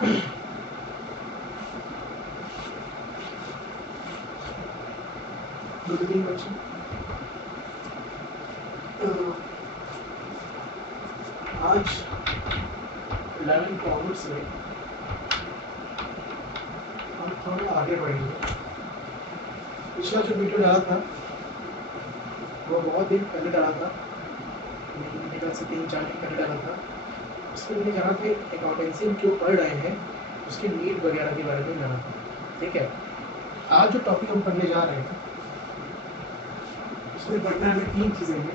Good evening बच्चों। आज 11 commerce में हम थोड़ा आगे बढ़ेंगे। पिछला जो वीडियो डाला था वो बहुत दिन पहले डाला था, लेकिन मेरे ख्याल से 3-4 दिन पहले डाला था। उसमें मैंने कहा कि अकाउंटेंसी हम क्यों पढ़ रहे हैं, उसके नीड वगैरह के बारे में जाना था। ठीक है, आज जो टॉपिक हम पढ़ने जा रहे हैं उसमें पढ़ना हमें 3 चीज़ें हैं।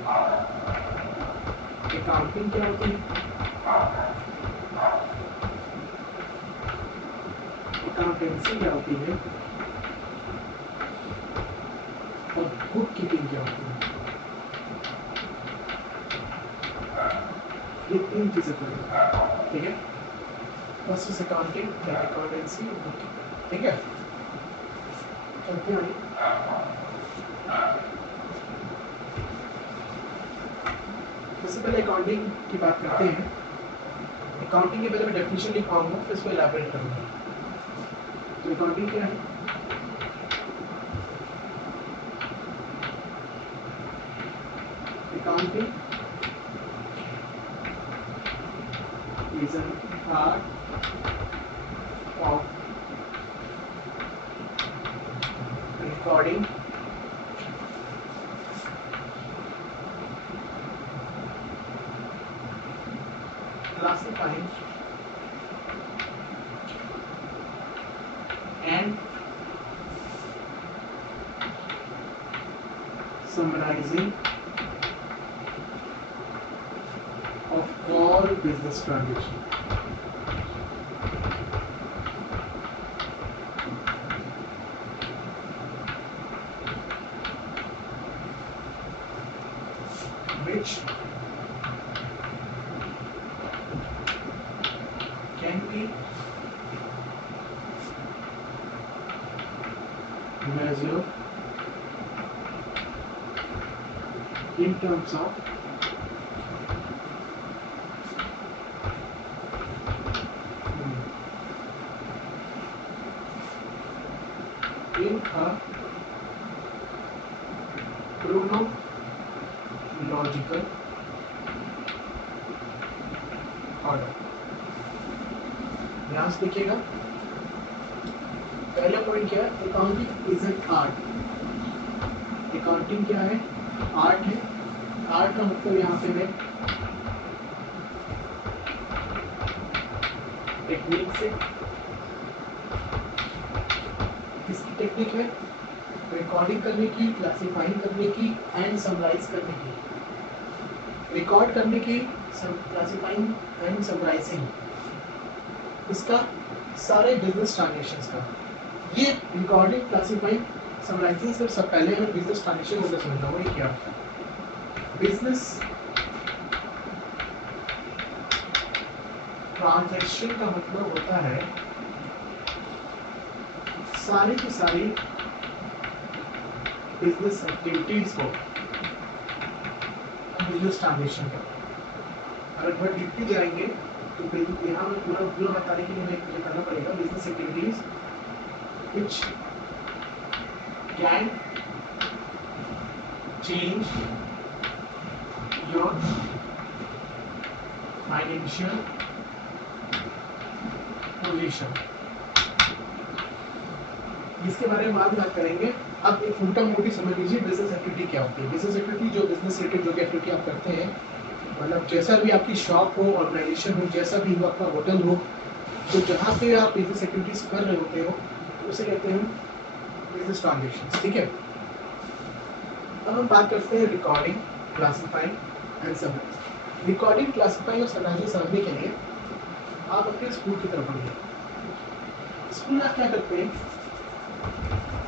अकाउंटिंग क्या होती है, अकाउंटेंसी क्या होती है और बुक कीपिंग क्या होती है। ये 3 चीज़ें पढ़ेंगे। ठीक है, first is accounting, then accountancy और बुक कीपिंग। ठीक है, चलते हैं आगे। सबसे पहले अकाउंटिंग की बात करते हैं। अकाउंटिंग के पहले मैं डेफिनेशन लिख पाऊंगा, फिर इसको इलैबोरेट करूंगा। तो अकाउंटिंग क्या है? Accounting is an art of recording classifying and summarizing of all business transactions. Which can be measured in terms of in a chronological order. ध्यान से देखिएगा, पहला पॉइंट क्या है? Accounting is an art. Accounting क्या है? आर्ट है। Art का मतलब यहाँ पे है टेक्निक से। किसकी टेक्निक है? रिकॉर्डिंग करने की, क्लासिफाइंग करने की एंड समराइज करने की। रिकॉर्ड करने की, क्लासिफाइंग एंड समराइजिंग, इसका सारे बिजनेस ट्रांजेक्शन्स का। ये रिकॉर्डिंग, क्लासिफाइंग, समराइजिंग से सब पहले हमें बिजनेस ट्रांजेक्शन होकर समझना होगा। ये क्या होता है? बिजनेस ट्रांजैक्शन का मतलब होता है सारी की सारी बिजनेस एक्टिविटीज को बिजनेस ट्रांजैक्शन का। अगर थोड़ा डीपली जाएंगे तो यहाँ में पूरा बताने के लिए मुझे करना पड़ेगा business activities which can change your financial position। इसके बारे में बाद में बात करेंगे। अब एक मोटा मोटी समझ लीजिए बिजनेस एक्टिविटी क्या होती है। बिजनेस एक्टिविटी जो बिजनेस रिलेटेड जो एक्टिविटी आप करते हैं, मतलब जैसा भी आपकी शॉप हो, ऑर्गेनाइजेशन हो, जैसा भी हो, आपका होटल हो, तो जहाँ पे आप बिजनेस एक्टिविटीज कर रहे होते हो उसे कहते हैं बिजनेस ट्रांजेक्शन। ठीक है, अब हम बात करते हैं recording, classifying and summarising. Recording, classifying और समराइजिंग समझने के लिए आप अपने स्कूल की तरफ बढ़िए। स्कूल में आप क्या करते हैं?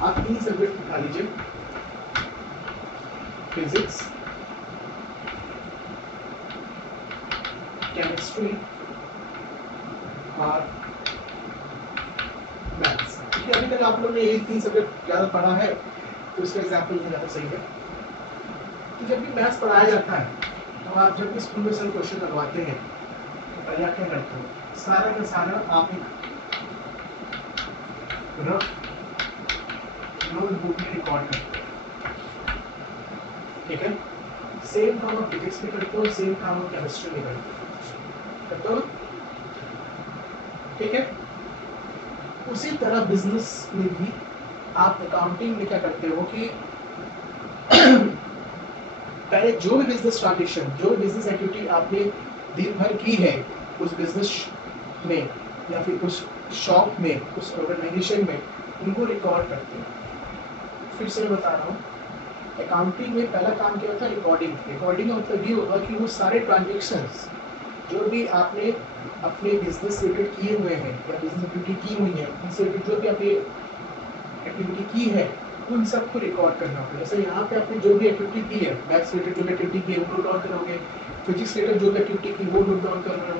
आप 3 सब्जेक्ट उठा लीजिए, फिजिक्स, केमिस्ट्री और मैथ्स। क्योंकि अभी तक आप लोगों ने ये 3 सब्जेक्ट ज़्यादा पढ़ा है तो इसका एग्जाम्पल नहीं ज़्यादा सही है। तो जब भी मैथ्स पढ़ाया जाता है तो आप जब भी स्कूल में सर क्वेश्चन लगवाते हैं तो पहले आप क्या करते हो? सारा का सारा आप एक रफ नोटबुक में रिकॉर्ड करते हो, ठीक है। सेम काम आप फिजिक्स में करते हो, सेम काम आप केमिस्ट्री में करते हो, ठीक है। उसी तरह बिजनेस में भी आप अकाउंटिंग में क्या करते हो कि पहले जो भी बिजनेस ट्रांजेक्शन, जो भी बिजनेस एक्टिविटी आपने दिन भर की है उस बिजनेस में या फिर उस शॉप में, उस ऑर्गेनाइजेशन में, उनको रिकॉर्ड करते हैं। फिर से मैं बता रहा हूँ, अकाउंटिंग में पहला काम क्या होता है? रिकॉर्डिंग। रिकॉर्डिंग का मतलब ये होगा कि वो सारे ट्रांजेक्शन्स जो भी आपने अपने बिजनेस से रिलेटेड किए हुए हैं या बिजनेस एक्टिविटी की हुई है, उनसे जो भी आपने एक्टिविटी की है उन सबको रिकॉर्ड करना होगा। जैसे यहाँ पे आपने जो भी एक्टिविटी की है, मैथ्स रिलेटेड जो भी एक्टिविटी की है वो नोट डाउन करोगे, फिजिक्स रिलेटेड जो भी एक्टिविटी की वो नोट डाउन कर रहे हो,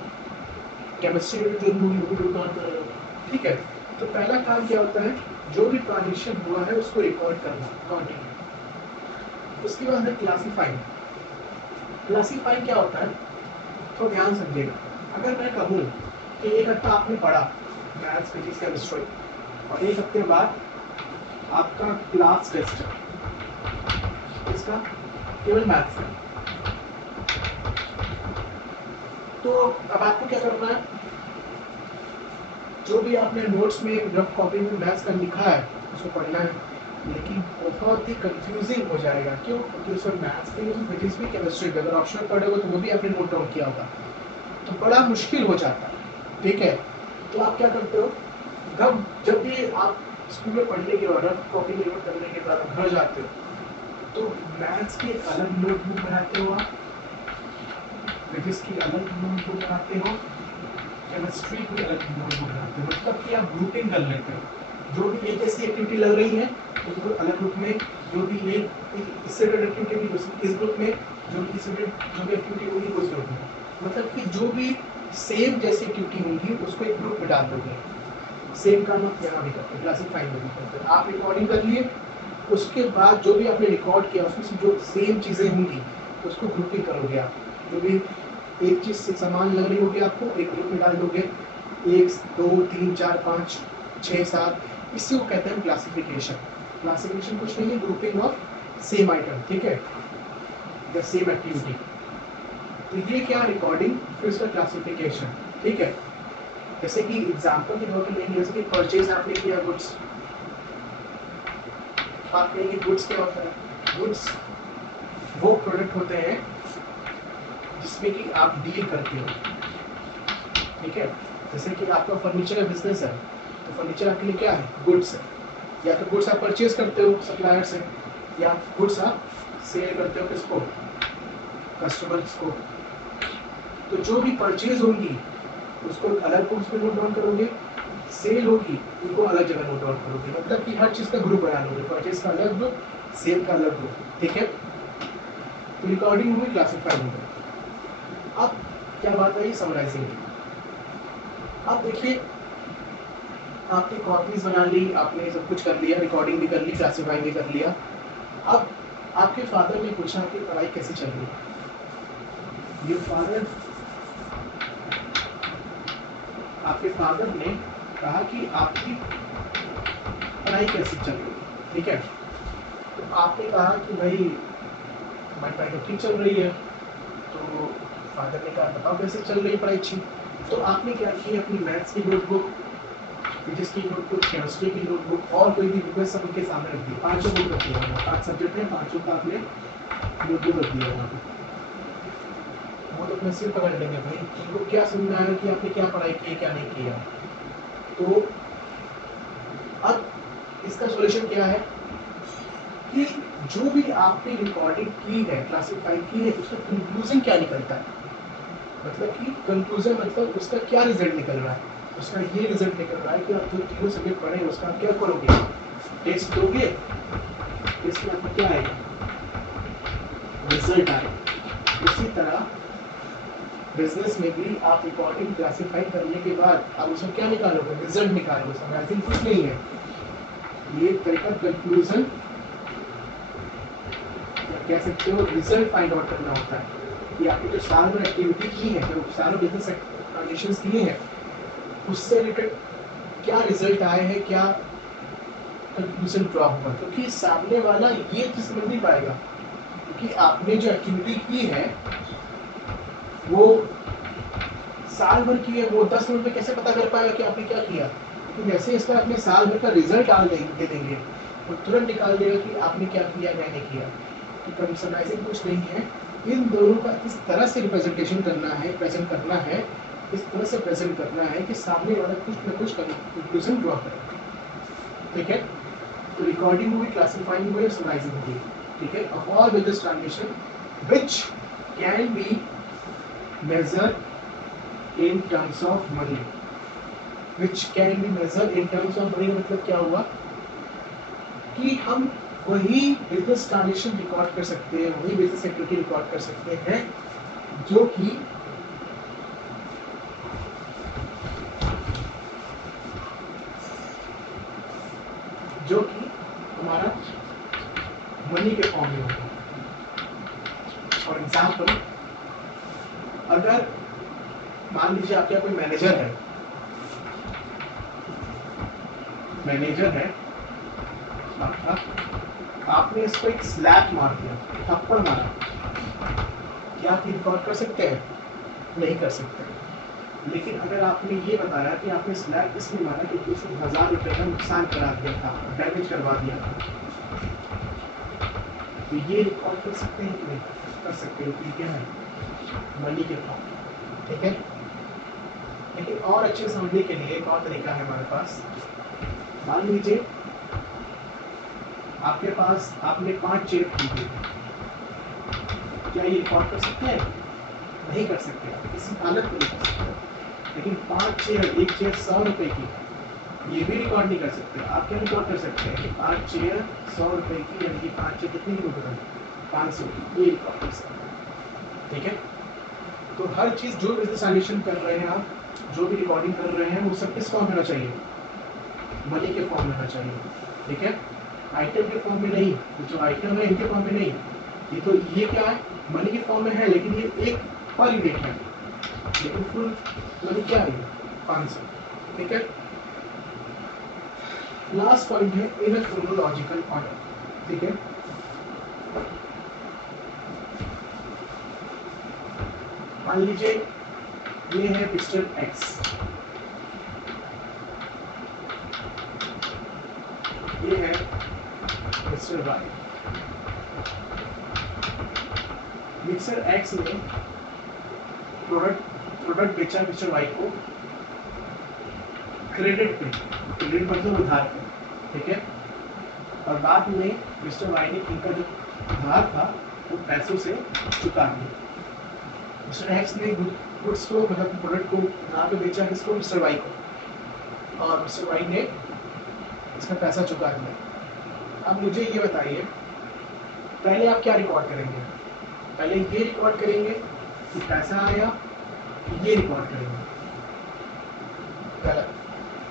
केमिस्ट्री रिलेटेड जो भी हुई वो नोट डाउन कर रहे हो, ठीक है। तो पहला काम क्या होता है? जो भी ट्रांजेक्शन हुआ है उसको रिकॉर्ड करना, काउंटिंग। उसके बाद है क्लासीफाइंग। क्लासीफाइंग क्या होता है? तो ध्यान समझिएगा, अगर मैं कहूँ कि एक हफ्ता आपने पढ़ा मैथ्स, फिजिक्स, केमिस्ट्री और एक हफ्ते बाद आपका क्लास टेस्ट है, इसका केवल मैथ्स है, तो अब आपको क्या करना है? जो भी आपने नोट्स में रफ कॉपी में मैथ्स का लिखा है उसको पढ़ना है, लेकिन बहुत ही कंफ्यूजिंग हो जाएगा। क्यों? क्योंकि उसमें मैथ्स भी, उसमें फिजिक्स भी, केमिस्ट्री भी, अगर ऑप्शनल पढ़े हो तो वो भी आपने नोट डाउन किया होगा, तो बड़ा मुश्किल हो जाता है, ठीक है। तो आप क्या करते हो? जब भी आप स्कूल में पढ़ने के बाद, रफ कॉपी में नोट करने के बाद घर जाते हो तो मैथ्स की एक अलग नोटबुक बनाते हो, आप फिजिक्स की अलग नोटबुक बनाते हो, केमिस्ट्री की अलग नोटबुक बनाते हो, मतलब कि आप ग्रुपिंग कर लेते हो। जो भी एक ऐसी एक्टिविटी लग रही है उसको अलग ग्रुप में, जो भी एक इससे रिलेटेड एक्टिविटी इस ग्रुप में, जो भी इससे रिलेटेड जो भी एक्टिविटी होगी उस ग्रुप में, मतलब कि जो भी सेम जैसी एक्टिविटी होगी उसको एक ग्रुप में डाल दोगे। सेम काम आप यहाँ भी करते हैं, क्लासिफाइंग में भी करते हैं। आप रिकॉर्डिंग कर लिए, उसके बाद जो भी आपने रिकॉर्ड किया उसमें से जो सेम चीज़ें होंगी उसको ग्रुपिंग करोगे आप। जो भी एक चीज़ से समान लग रही होगी आपको एक ग्रुप में डाल दोगे, 1 2 3 4 5 6 7, इसी को कहते हैं क्लासिफिकेशन। क्लासिफिकेशन कुछ नहीं है, ग्रुपिंग ऑफ सेम आइटम, ठीक है, द सेम एक्टिविटी। तो ये क्या? रिकॉर्डिंग, फिर उसका क्लासिफिकेशन, ठीक है। जैसे कि एग्जाम्पल के तौर पर लेंगे, जैसे कि परचेज आपने किया गुड्स, आप कहेंगे गुड्स क्या होता है? गुड्स वो प्रोडक्ट होते हैं जिसमें कि आप डील करते हो, ठीक है। जैसे कि आपका फर्नीचर का बिजनेस है तो फर्नीचर आपके लिए क्या है? गुड्स है। या तो गुड्स आप परचेज करते हो सप्लायर से, या गुड्स आप सेल करते हो किसको? कस्टमर्स को। तो जो भी परचेज होंगी उसको अलग बुक्स में नोट डाउन करोगे, सेल होगी उनको अलग जगह नोट डाउन करोगे, मतलब कि हर चीज़ का ग्रुप बना लोगे, परचेज का अलग ग्रुप, सेल का अलग ग्रुप, ठीक है। तो रिकॉर्डिंग हुई, क्लासिफाइंग हो गई। अब क्या बात आई? समराइजिंग की। अब देखिए, आपने कॉपीज बना ली, आपने सब कुछ कर लिया, रिकॉर्डिंग भी कर ली, क्लासिफाइंग भी कर लिया। अब आपके फादर ने पूछा कि पढ़ाई कैसी चल रही है। ये फादर, आपके फादर ने कहा कि आपकी पढ़ाई कैसी चल रही है, ठीक है। तो आपने कहा कि भाई हमारी पढ़ाई तो ठीक चल रही है। तो फादर ने कहा बताओ कैसे चल रही है पढ़ाई अच्छी। तो आपने क्या किया? अपनी मैथ्स की नोटबुक, फिजिक्स की नोटबुक, केमिस्ट्री की नोटबुक और कोई भी बुक है सब उनके सामने रख दी। 5 बुक रख दिया, 5 सब्जेक्ट है, 5 का आपने नोटबुक रख दिया वहाँ पे। वो तो अपने सिर पकड़ लेंगे भाई, उनको क्या समझ आया कि आपने क्या पढ़ाई की है क्या नहीं किया। तो अब इसका सॉल्यूशन क्या है कि जो भी आपने रिकॉर्डिंग की है, क्लासिफाई की है, उसका कंक्लूजन क्या निकलता है? मतलब कि कंक्लूजन मतलब उसका क्या रिजल्ट निकल रहा है? उसका ये रिजल्ट निकल रहा है कि आप जो तीनों सब्जेक्ट पढ़े उसका आप क्या करोगे? टेस्ट दोगे, इसमें आपका क्या आएगा? रिजल्ट आएगा। उसी तरह बिजनेस में भी आप रिकॉर्डिंग क्लासिफाई करने के बाद आप उसमें क्या निकालोगे? रिजल्ट निकालोगे। समराइजिंग कुछ नहीं है, ये तरीका कंक्लूजन कह सकते हो, रिजल्ट फाइंड आउट करना होता है कि आपने जो साल में एक्टिविटी की है, जो सारे बिजनेस ट्रांजेक्शंस किए हैं, उससे रिलेटेड क्या रिजल्ट आए हैं, क्या कंक्लूजन ड्रॉ होगा, क्योंकि सामने वाला ये तो समझ नहीं पाएगा, क्योंकि आपने जो एक्टिविटी की है वो साल भर की है, वो 10 मिनट में कैसे पता कर पाएगा कि आपने क्या किया। तो जैसे इसका अपने साल भर का रिजल्ट डाल दे देंगे, वो तुरंत निकाल देगा कि आपने क्या किया, मैंने किया। तो समराइजिंग कुछ नहीं है, इन दोनों का इस तरह से रिप्रेजेंटेशन करना है, प्रेजेंट करना है, इस तरह से प्रेजेंट करना है कि सामने वाला कुछ न कुछ कंक्लूजन ड्रॉ करे। ठीक है, तो रिकॉर्डिंग होगी, क्लासिफाइंग होगी, समराइजिंग होगी। ठीक है, of all business transaction which can be measured in terms of money. Which can be measured in terms of money मतलब क्या हुआ कि हम वही बिजनेस ट्रांजेक्शन रिकॉर्ड कर सकते हैं, वही बिजनेस एक्टिविटी रिकॉर्ड कर सकते हैं जो कि हमारा मनी के फॉर्म में होगा। फॉर एग्जाम्पल, अगर मान लीजिए आपके यहाँ कोई मैनेजर है, आपने इसको एक स्लैप मार दिया, थप्पड़ मारा, क्या आप रिकॉर्ड कर सकते हैं? नहीं कर सकते। लेकिन अगर आपने ये बताया कि आपने स्लैप इसलिए मारा क्योंकि उसने 1000 रुपये का नुकसान करा दिया था, डैमेज करवा दिया था, तो ये रिकॉर्ड कर सकते हैं कि नहीं कर सकते हो? क्या है? मनी के फॉर्म। ठीक है, लेकिन और अच्छे समझने के लिए एक और तरीका है हमारे पास। मान लीजिए आपके पास आपने 5 चेयर खरीदे, क्या ये रिकॉर्ड कर सकते हैं? नहीं कर सकते, किसी हालत में नहीं कर सकते। लेकिन 5 चेयर, एक चेयर 100 रुपए की, ये भी रिकॉर्ड नहीं कर सकते। आप क्या रिकॉर्ड कर सकते हैं कि 5 चेयर 100 रुपए की, यानी कि 5 चेयर कितनी की टोटल? 500 की, ये रिकॉर्ड कर सकते हैं। ठीक है, तो हर चीज़ जो बिजनेस ट्रांजेक्शन कर रहे हैं आप, जो भी रिकॉर्डिंग कर रहे हैं, वो सब किस फॉर्म में होना चाहिए? मनी के फॉर्म में होना चाहिए। ठीक है, आइटम के फॉर्म में नहीं, जो आइटम है इनके फॉर्म में नहीं। ये तो ये क्या है? मनी के फॉर्म में है, लेकिन ये एक पर यूनिट है, लेकिन फुल मनी क्या है? 500। ठीक है, लास्ट पॉइंट है इन अ क्रोनोलॉजिकल ऑर्डर। ठीक है, मान लीजिए ये है मिस्टर एक्स, ये है मिस्टर वाई। मिस्टर एक्स ने प्रोडक्ट बेचा मिस्टर वाई को क्रेडिट पे, क्रेडिट मतलब उधार पे। ठीक है, और बाद में मिस्टर वाई ने इनका जो उधार था वो पैसों से चुका दिया। मिस्टर एक्स ने गुड्स को, मतलब प्रोडक्ट को उधार पे बेचा किसको? मिस्टर वाई को, और मिस्टर वाई ने इसका पैसा चुका दिया। अब मुझे ये बताइए, पहले आप क्या रिकॉर्ड करेंगे? पहले ये रिकॉर्ड करेंगे कि पैसा आया, ये रिकॉर्ड करेंगे?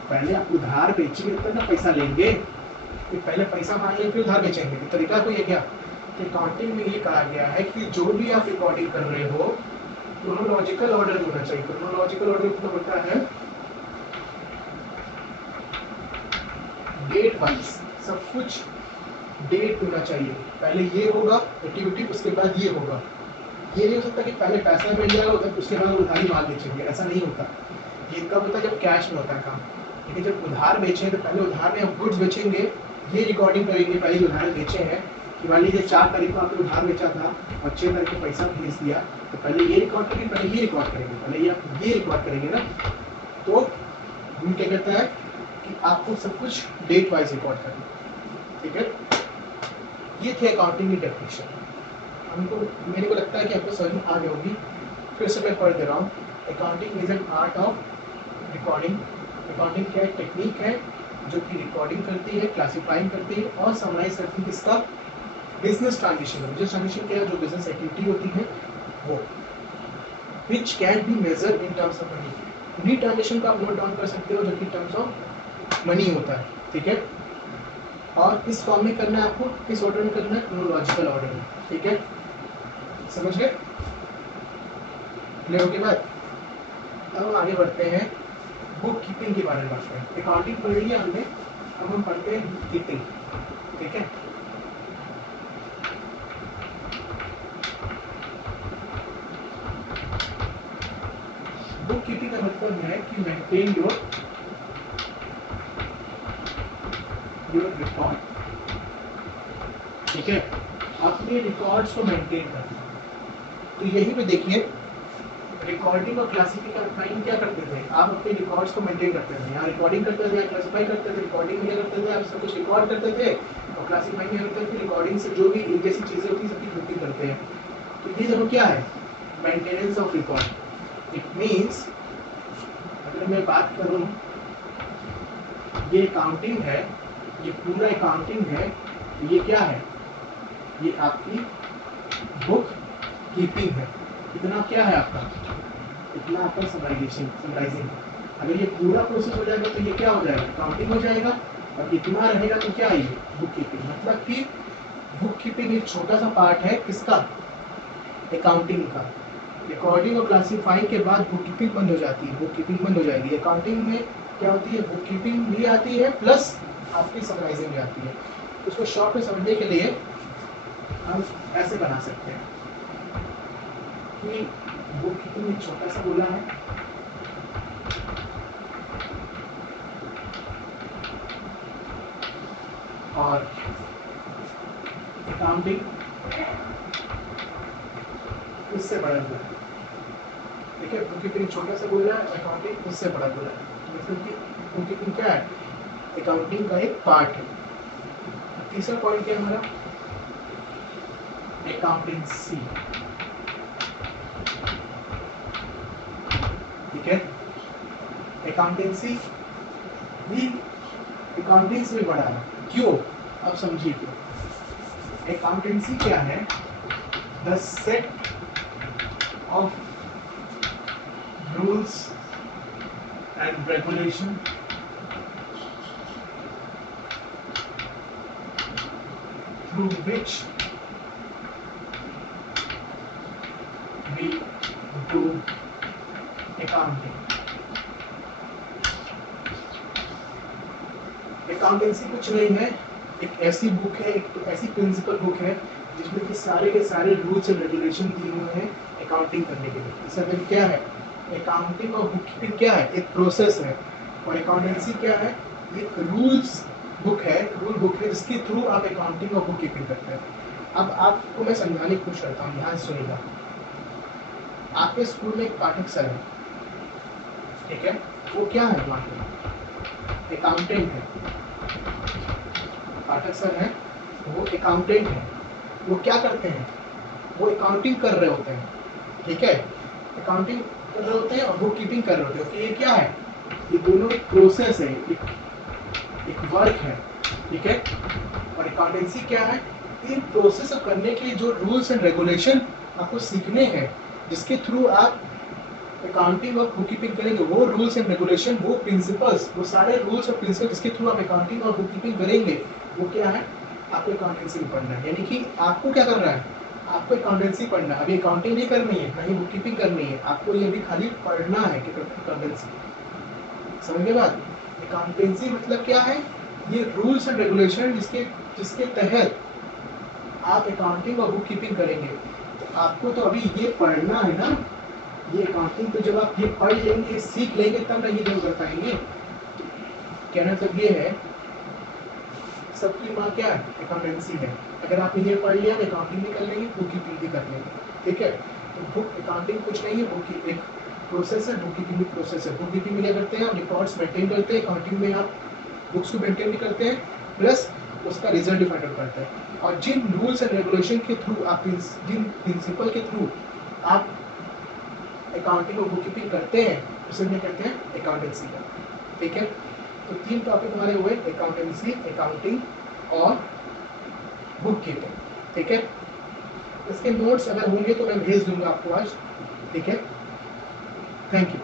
पहले आप उधार बेचेंगे तब ना पैसा लेंगे, कि पहले पैसा मांगेंगे फिर उधार बेचेंगे। तरीका कोई है क्या? कि अकाउंटिंग में ये कहा गया है कि जो भी आप रिकॉर्डिंग कर रहे हो क्रोनोलॉजिकल ऑर्डर होना चाहिए। क्रोनोलॉजिकल ऑर्डर मतलब होता है डेट वाइज, सब कुछ डेट होना चाहिए। पहले ये होगा एक्टिविटी, उसके बाद ये होगा। ये नहीं हो सकता कि पहले पैसा मिल जाएगा उसके बाद उधारी माल बेचेंगे, ऐसा नहीं होता। ये कब होता है? जब कैश में होता है काम। लेकिन जब उधार बेचें तो पहले उधार में हम गुड्स बेचेंगे, ये रिकॉर्डिंग करेंगे पहले उधार बेचे हैं, कि मान लीजिए 4 तारीख को आपने उधार बेचा था और 6 तारीख को पैसा भेज दिया, तो पहले ये रिकॉर्ड करेंगे, पहले ये रिकॉर्ड करेंगे, पहले ये रिकॉर्ड करेंगे ना। तो हम क्या कहता है कि आपको सब कुछ डेट वाइज रिकॉर्ड करना। ठीक है, ये थे अकाउंटिंग की डेफिनेशन। हमको, मेरे को लगता है कि आपको समझ में आ गई होगी। फिर से मैं पढ़ दे रहा हूँ। Accounting is an art of recording. Accounting क्या एक टेक्निक है जो कि रिकॉर्डिंग करती है, क्लासीफाइंग करती है और समराइज करती है किसका? Business transaction. बिजनेस ट्रांजेक्शन क्या है? जो बिजनेस एक्टिविटी होती है वो, which can be measure in terms of money. उन्हीं ट्रांजेक्शन को आप नोट डाउन कर सकते हो जो कि टर्म्स ऑफ मनी होता है। ठीक है, और इस फॉर्म में करना है आपको, किस ऑर्डर में करना है? क्रोनोलॉजिकल ऑर्डर में। ठीक है, समझ गए? क्लियर हो के बाद अब हम आगे बढ़ते हैं बुक कीपिंग के बारे में बात करें। अकाउंटिंग पढ़ लिया हमने, अब हम पढ़ते हैं बुक कीपिंग, ठीक है। बुक कीपिंग का मतलब है कि मेंटेन योर रिकॉर्ड, ठीक है, अपने रिकॉर्ड्स को मेंटेन करना। तो यही पे देखिए रिकॉर्डिंग और क्लासिफाइंग क्या करते थे, आप अपने रिकॉर्ड्स को मेंटेन करते थे, यहाँ रिकॉर्डिंग करते थे, क्लासिफाई करते थे, रिकॉर्डिंग में क्या करते थे, आप सब कुछ रिकॉर्ड करते थे, और क्लासिफाइंग में करते थे, रिकॉर्डिंग से जो भी जैसी चीज़ें होती है सबकी बुकिंग करते हैं। तो ये दोनों क्या है, maintenance of record. It means अगर मैं बात करूँ, ये अकाउंटिंग है, ये पूरा अकाउंटिंग है, ये क्या है, ये आपकी बुक कीपिंग है। इतना क्या है आपका, इतना आपका समराइजिंग। अगर ये पूरा प्रोसेस हो जाएगा तो ये क्या हो जाएगा, अकाउंटिंग हो जाएगा, और इतना रहेगा तो क्या है, बुक कीपिंग। मतलब कि बुक कीपिंग एक छोटा सा पार्ट है किसका, अकाउंटिंग का। रिकॉर्डिंग और क्लासीफाइंग के बाद बुक कीपिंग बंद हो जाती है, बुक कीपिंग बंद हो जाएगी। अकाउंटिंग में क्या होती है, बुक कीपिंग भी आती है प्लस आपकी समराइजिंग भी आती है। उसको शॉर्ट में समझने के लिए हम ऐसे बना सकते हैं कि बुक कीपिंग एक छोटा सा गोला है, और अकाउंटिंग उससे बड़ा गोला, ठीक है। बुक कीपिंग छोटा सा गोला है, अकाउंटिंग उससे बड़ा गोला है। मतलब कि बुक कीपिंग क्या है, अकाउंटिंग का एक पार्ट है। तीसरा पॉइंट क्या है हमारा, अकाउंटेंसी, ठीक है। अकाउंटेंसी भी अकाउंटिंग से भी बड़ा है, क्यों, अब समझिए क्यों। अकाउंटेंसी क्या है, the set of rules and regulation through which we do accounting। Accountancy कुछ नहीं है, एक ऐसी बुक है, एक ऐसी प्रिंसिपल बुक है जिसमें कि सारे के सारे रूल्स एंड रेगुलेशन दिए हुए हैं अकाउंटिंग करने के लिए। इसका क्या है, अकाउंटिंग और बुक कीपिंग क्या है, एक प्रोसेस है, और अकाउंटेंसी क्या है, एक रूल्स बुक है, रूल बुक है जिसके थ्रू आप अकाउंटिंग और बुक कीपिंग करते हैं। अब आपको मैं समझाने की कोशिश करता हूँ, ध्यान से सुनिएगा। आपके स्कूल में एक पाठक सर है, ठीक है, वो क्या है, वहाँ पे अकाउंटेंट है। पाठक सर है, वो अकाउंटेंट है। वो क्या करते हैं, वो अकाउंटिंग कर रहे होते हैं, ठीक है, अकाउंटिंग कर रहे होते हैं और बुक कीपिंग कर रहे होते हैं। तो ये क्या है, ये दोनों एक प्रोसेस है, एक वर्क है, ठीक है। और अकाउंटेंसी क्या है, इन प्रोसेस को करने के लिए जो रूल्स एंड रेगुलेशन आपको सीखने हैं, जिसके थ्रू आप अकाउंटिंग और बुक कीपिंग करेंगे, वो रूल्स एंड रेगुलेशन, वो प्रिंसिपल्स, वो सारे रूल्स और प्रिंसिपल जिसके थ्रू आप अकाउंटिंग और बुक कीपिंग करेंगे, वो क्या है, आपको अकाउंटेंसी पढ़ना है। यानी कि आपको क्या करना है, आपको अकाउंटेंसी पढ़ना है। अभी अकाउंटिंग नहीं करनी है, ना ही बुक कीपिंग करनी है, आपको ये भी खाली पढ़ना है कि अकाउंटेंसी। समझ बात, अकाउंटेंसी मतलब क्या है, ये रूल्स एंड रेगुलेशन जिसके तहत आप अकाउंटिंग और बुक कीपिंग करेंगे। तो आपको तो अभी ये पढ़ना है ना, ये अकाउंटिंग तो जब आप ये पढ़ लेंगे, सीख लेंगे, तब ना ये जब कर पाएंगे। कहना मतलब ये है, सबकी माँ क्या है, अकाउंटेंसी है। अगर आप ये पढ़ लिया, अकाउंटिंग भी कर लेंगे, बुक कीपिंग भी कर लेंगे, ठीक है। तो बुक अकाउंटिंग कुछ नहीं है, बुक की एक प्रोसेस है, बुक कीपिंग भी प्रोसेस है। बुक कीपिंग में क्या करते हैं, आप रिकॉर्ड्स मेंटेन करते हैं, अकाउंटिंग में आप बुक्स को मेंटेन भी करते हैं, प्लस उसका रिजल्ट भी फाइंड आउट करते हैं। और जिन रूल्स एंड रेगुलेशन के थ्रू आप, जिन प्रिंसिपल के थ्रू आप अकाउंटिंग और बुक कीपिंग करते हैं, उसे क्या कहते हैं, अकाउंटेंसी का, ठीक है। तो 3 टॉपिक हमारे हुए, अकाउंटेंसी, अकाउंटिंग और बुक कीपिंग, ठीक है। इसके नोट्स अगर होंगे तो मैं भेज दूंगा आपको आज, ठीक है। Thank you.